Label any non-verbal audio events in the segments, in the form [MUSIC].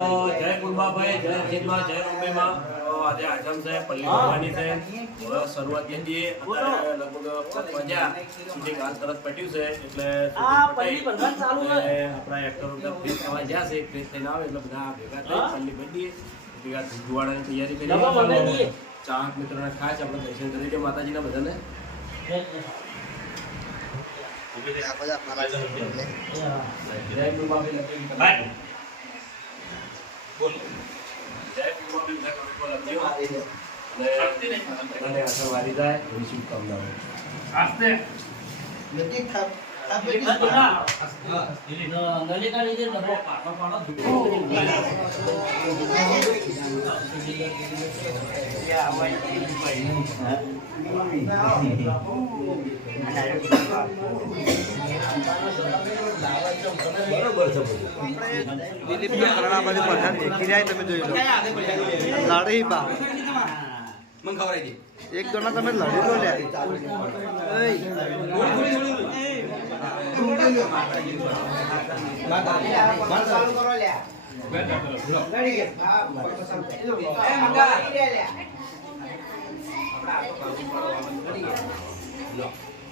તો જય કુંભાભાઈ જય જીતમાં જય અંબેમાં તો આજે આચમ છે પલ્લી ભવાની છે હવે શરૂઆત હતી અત્યારે લગભગ પંજા શૂટિંગ હાલ તરત પટ્યું છે એટલે આ shooting પલ્લી ભરવાન ચાલુ પટાઈ છે. અને આપણા એક્ટર બધા ફ્રેશ થવા ગયા છે ફ્રેશ થઈને આવે એટલે બધા ભેગા થઈ પલ્લી ભરી ભેગા થઈ ધુવાડાની તૈયારી કરી ડબ્બા મંગાવી દઈએ. ચાહક મિત્રોને ખાસ આપણે દર્શન કરી દઈએ માતાજીના બધાને. જય કુંભાભાઈ લખી જય કુંભાભાઈ જય લખી અને બધાને અસર વારી જાય એવી શુભકામનાઓ. નલિકા લીધે ડબ્બો પાટો દેખી જાય તમે જોઈ લો. લડી બા. એક જણા તમે લડી લો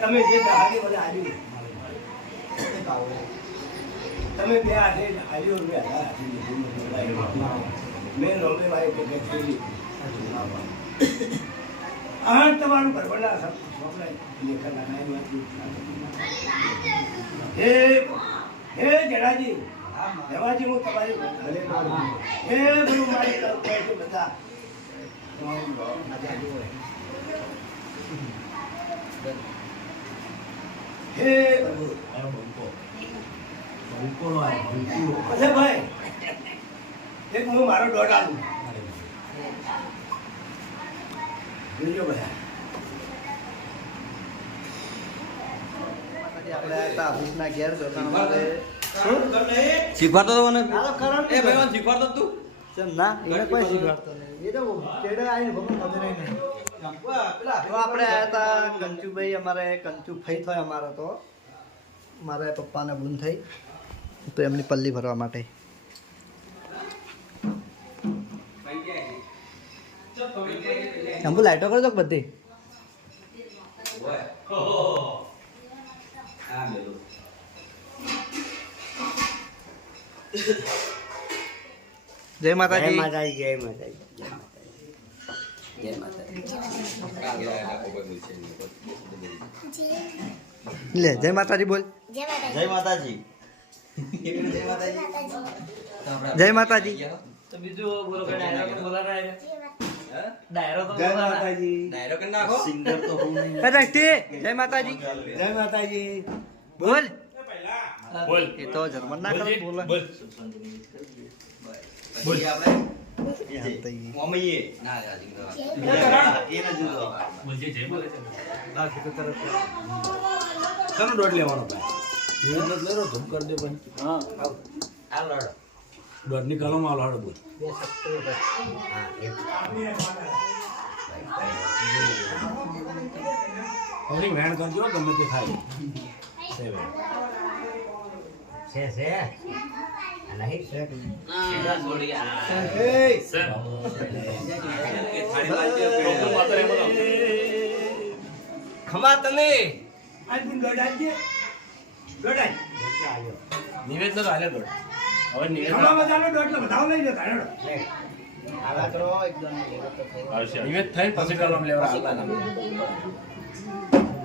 તમે જે હારી મને હારી તમે બે હાથે હાર્યો બે મેં રોમે વાળી કે ખેલી આ તમારું લેખન હે હે જડાજી. જવાજી, હું તમારી ભલે કરું હે ભાઈ એક હું મારો દોઢ આલું. જોજો હતા મને? એ ભાઈ મને શીખવાડતો તું? ના એને કોઈ શીખવાડતો નહીં. એ તો તેડે આવીને ભગવાન ખબર નહીં. આપણે આવ્યા હતા કંચુભાઈ, અમારે કંચુ ફઈ થયો અમારો તો. મારા પપ્પાને બૂન થઈ. તો એમની પલ્લી ભરવા માટે. અંબુ લાઈટો કરજો બધી. જય માતાજી જય માતાજી. લે જય માતાજી બોલ. જય માતાજી. જય માતાજી. તો બીજું બોલો ડાયરો તો ડાયરો તો જય માતાજી. ડાયરો કરી નાખો. સિંગર તો હું નહીં. જય માતાજી. જય માતાજી. બોલ. બોલ. એ તો જર્મન ના કરો બોલ. બોલ. આપણે. મમ્મીએ ના એને જુદો બોલજે જય બોલે છે કનો દોઢ લેવાનો ભાઈ નિવેદન જ લેરો ધૂમ કરી દે ભાઈ આ લડની થોડી વેણ કરજો ગમે તે થાય છે વેણ. ખમા આજ નિવેદન હાલે દોડ. હવે. નિવેદ થઈ પછી કલમ લેવા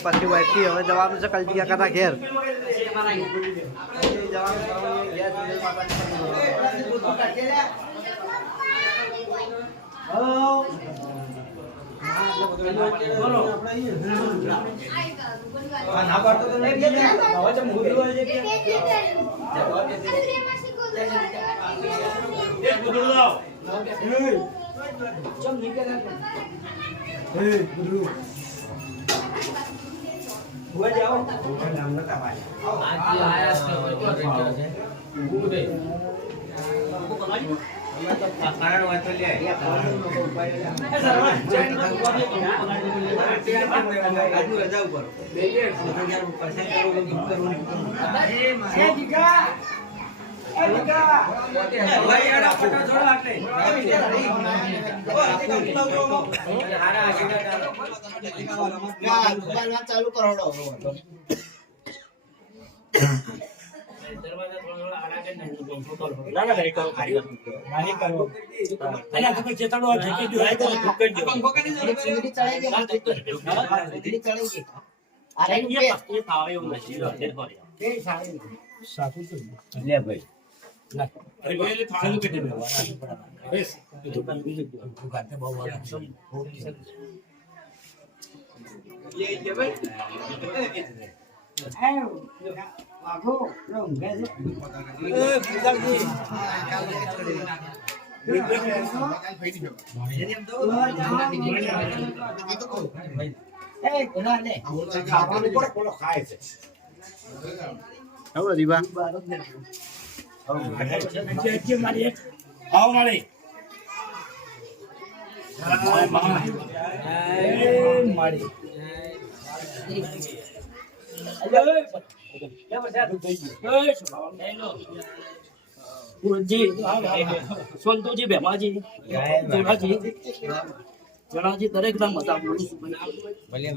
પછી વાયથી હવે જવાનું છે કલજી કાકાના ઘેર ના પાડતો તો નહીં હવે કે એક કૂતરું લાવ. એ ગુરુ હુઆ જાઓ હુઆ નામ નતા પાડ્યા આજે આયા છે, કોઈ રેડિયો છે. ઊભું રહે. કારણ હોય તો લે આજનું રજા ઉપર એ જીગા રૂપિયા ભાઈ ફોટો છોડો આટલે ચાલુ કરાવડો ફરે. લે ભાઈ અરે ભાઈ, એટલે થાળીનું આવો. સંતોજી ભેમાજી જણાજી જણાજી દરેક ના મજા ભલે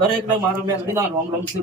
દરેક ના મારા મેં ના રોમ રોમ છે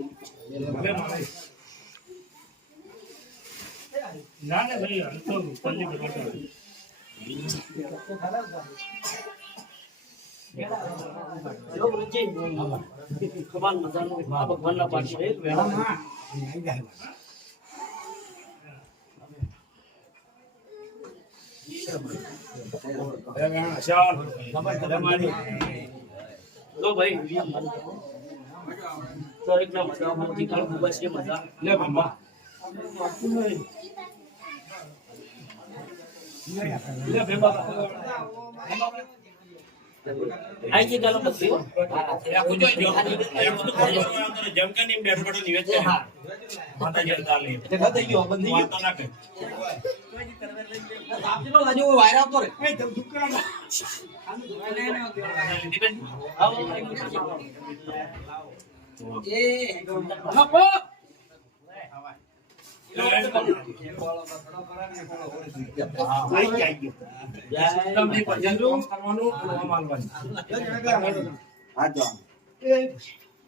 ને ના ભાઈ હાલ પલ્લી ભગવાન મજાનું ભગવાનના પાઠમાં એક. લો ભાઈ ના મજા કાળ ખૂબ છે મજા લે. લે. આઈ આ જો. તો જેમ કે નિવેદ. માતાજીને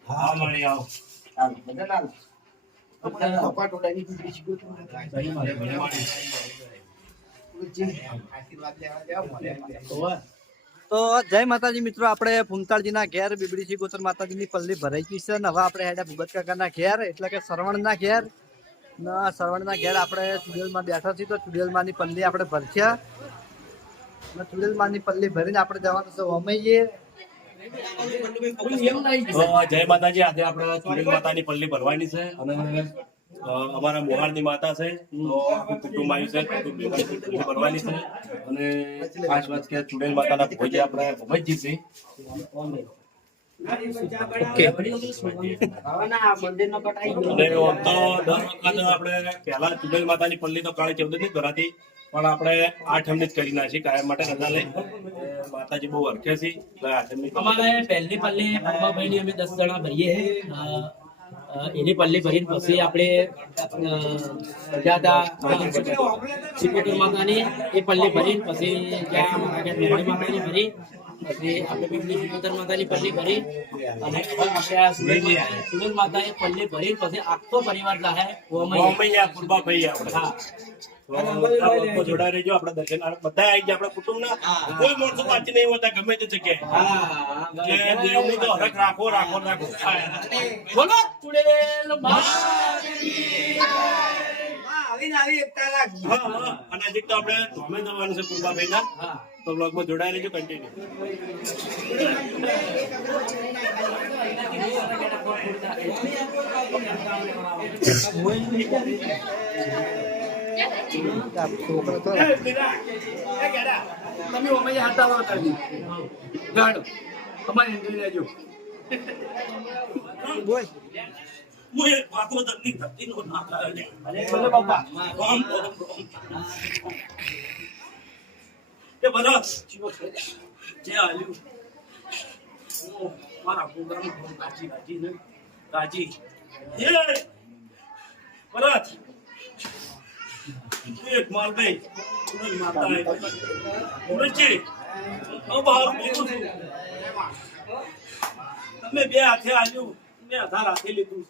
હા મળી આવો. બધા માળી. તો જય માતાજી મિત્રો, આપણે ફૂમતાળજીના ઘેર, બીબડીસી ગોતર માતાજીની પલ્લી ભરાઈ ગઈ છે ને હવે આપણે હેડા ભૂગત ઘેર, એટલે કે સરવણના ઘેર. ના સરવણના ઘેર આપણે ચુડેલમાં બેઠા છીએ તો ચુડેલમાંની પલ્લી આપણે ભરખ્યા ચુડેલમાંની પલ્લી ભરીને આપણે જવાનું છે વમૈયે જય માતાજી. આજે આપણે ચુડી માતાની પલ્લી ભરવાની છે અને અમારા મોહાળની માતા છે. તો આખું કુટુંબ આવ્યું છે. કુટુંબ કરવાની છે. અને ખાસ વાત કે ચુડેલ માતાના ભોજે આપણે ભોજજી છે આપણે પહેલા ચુડેલ માતાની પલ્લી તો કાળી ચૌદની ભરાતી પણ આપણે આઠમની જ કરી નાખી કાયમ માટે રજા લઈ. માતાજી બહુ અરખે છે. અમારે પહેલી પલ્લી અંબાભાઈની અમે દસ જણા ભરીએ. એની પલ્લી ભરીને પછી આપણે ગયા માતાની એ પલ્લી ભરીને પછી ત્યાં માતાની ભરી પછી આપણે માતાની પલ્લી ભરી અને માતાએ પલ્લી ભરી પછી આખો પરિવાર ભાઈ હા. તો જોડાઈ રહેજો આપણે દર્શન બધા આવી ગયા આપણા કુટુંબના. કોઈ નહીં હોતા ગમે તે જગ્યાએ. દેવની તો હરખ રાખો રાખો રાખો. બોલો. આવીને આવી એકતા લાખ હા, હા. અને હજી તો આપણે ધોમે જવાનું છે કુરબાભાઈના ના તો બ્લોગમાં જોડાઈ રહેજો કન્ટિન્યુ [LAUGHS] હું એ બધા જે આલ્યું મારા પ્રોગ્રામ કાચી કાચી ને કાચી ભરત તમે બે હાથે આવ્યું મેં આધાર હાથે લીધું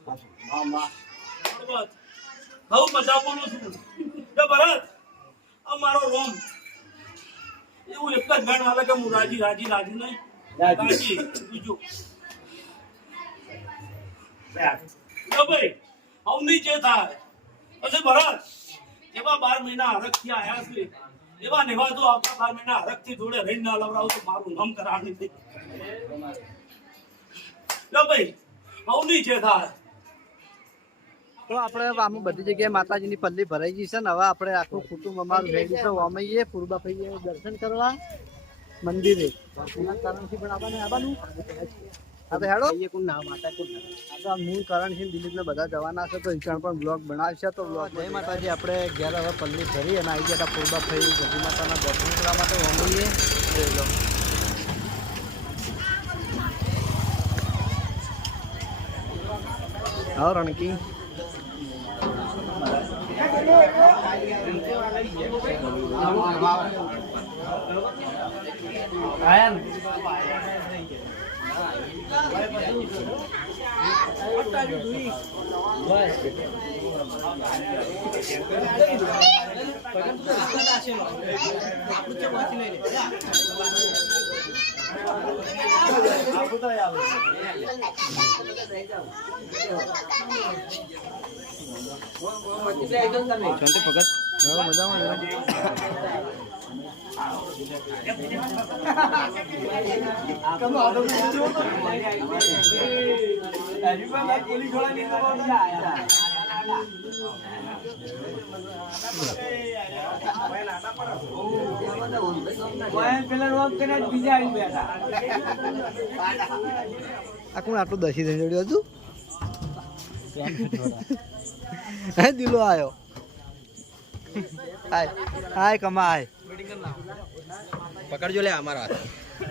હું મજા બોલું છું ભરત આ મારો રોમ એવું એક જ ગણ હાલે કે હું રાજી રાજી રાજી નહીં રાજી બીજું ભાઈ અવની જે થાય પછી ભરત એવા બાર મહિના હરખથી આયા છે. એવા નેવા આવતા બાર મહિના હરખથી જોડે રહીને ના લવડાવું તો મારું નામ કરાવી લો ભાઈ અવની છે થાય. તો આપણે આમ બધી જગ્યાએ માતાજીની પલ્લી ભરાઈ ગઈ છે ને, હવે આપણે આખું કુટુંબ અમારું ભેગું છે. અમે પૂર્વા ભાઈએ દર્શન કરવા મંદિરે. એના કારણથી પણ આવવાનું આવવાનું હા તો હેડો. આ તો આ છે કારણથી દિલીપને બધા જવાના છે તો ઈકણ પણ બ્લોગ બનાવશે તો બ્લોગ જય માતાજી આપણે ઘેર હવે પલ્લી ભરી અને આવી ગયા હતા પૂર્વા ભાઈ ગઢી માતાના દર્શન કરવા માટે અમઈએ એ લો. હા રણકી હા મજામાં ને? આ કોણ આટલું દસી થઈ જોડ્યું હતું? [LAUGHS] હે દિલો આયો. હાય હાય કમા હાય પકડજો લે અમારા હાથ.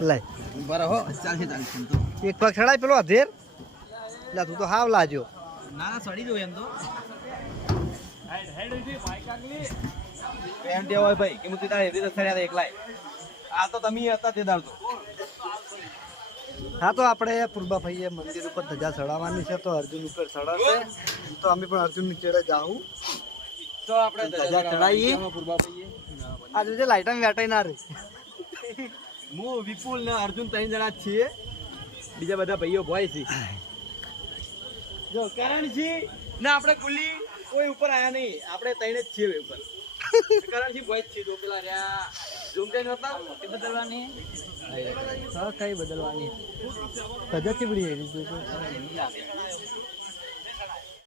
લે. બરાબર હો ચાલશે ચાલશે એક પગ ચડાય પેલો અધેર. લે તું તો હાવ લાજો ના ના સડી જો એમ તો. એમ તે હોય ભાઈ કે હું તારે એવી રીતે સર્યા હતા એકલાય આ તો તમે હતા તે દાડતો હા તો આપણે પૂર્વા ભાઈએ મંદિર ઉપર ધજા ચડાવવાની છે તો અર્જુન ઉપર ચડાવશે. તો અમે પણ અર્જુન નીચે જાઉં. તો આપણે ધજા ચડાવીએ આજે જે લાઈટા વેટાઈ ના રે હું વિપુલ ને અર્જુન ત્રણ જણા જ છીએ બીજા બધા ભાઈઓ ભાઈ છે જો કારણ છે ના આપણે ગુલ્લી કોઈ ઉપર આયા નહીં આપણે ત્રણ જ છીએ ઉપર કારણ છે ભોય જ છીએ જો પેલા રહ્યા ઝુમટે નતા એ બદલવાની હા કઈ બદલવાની સજા ચીબડી જોજો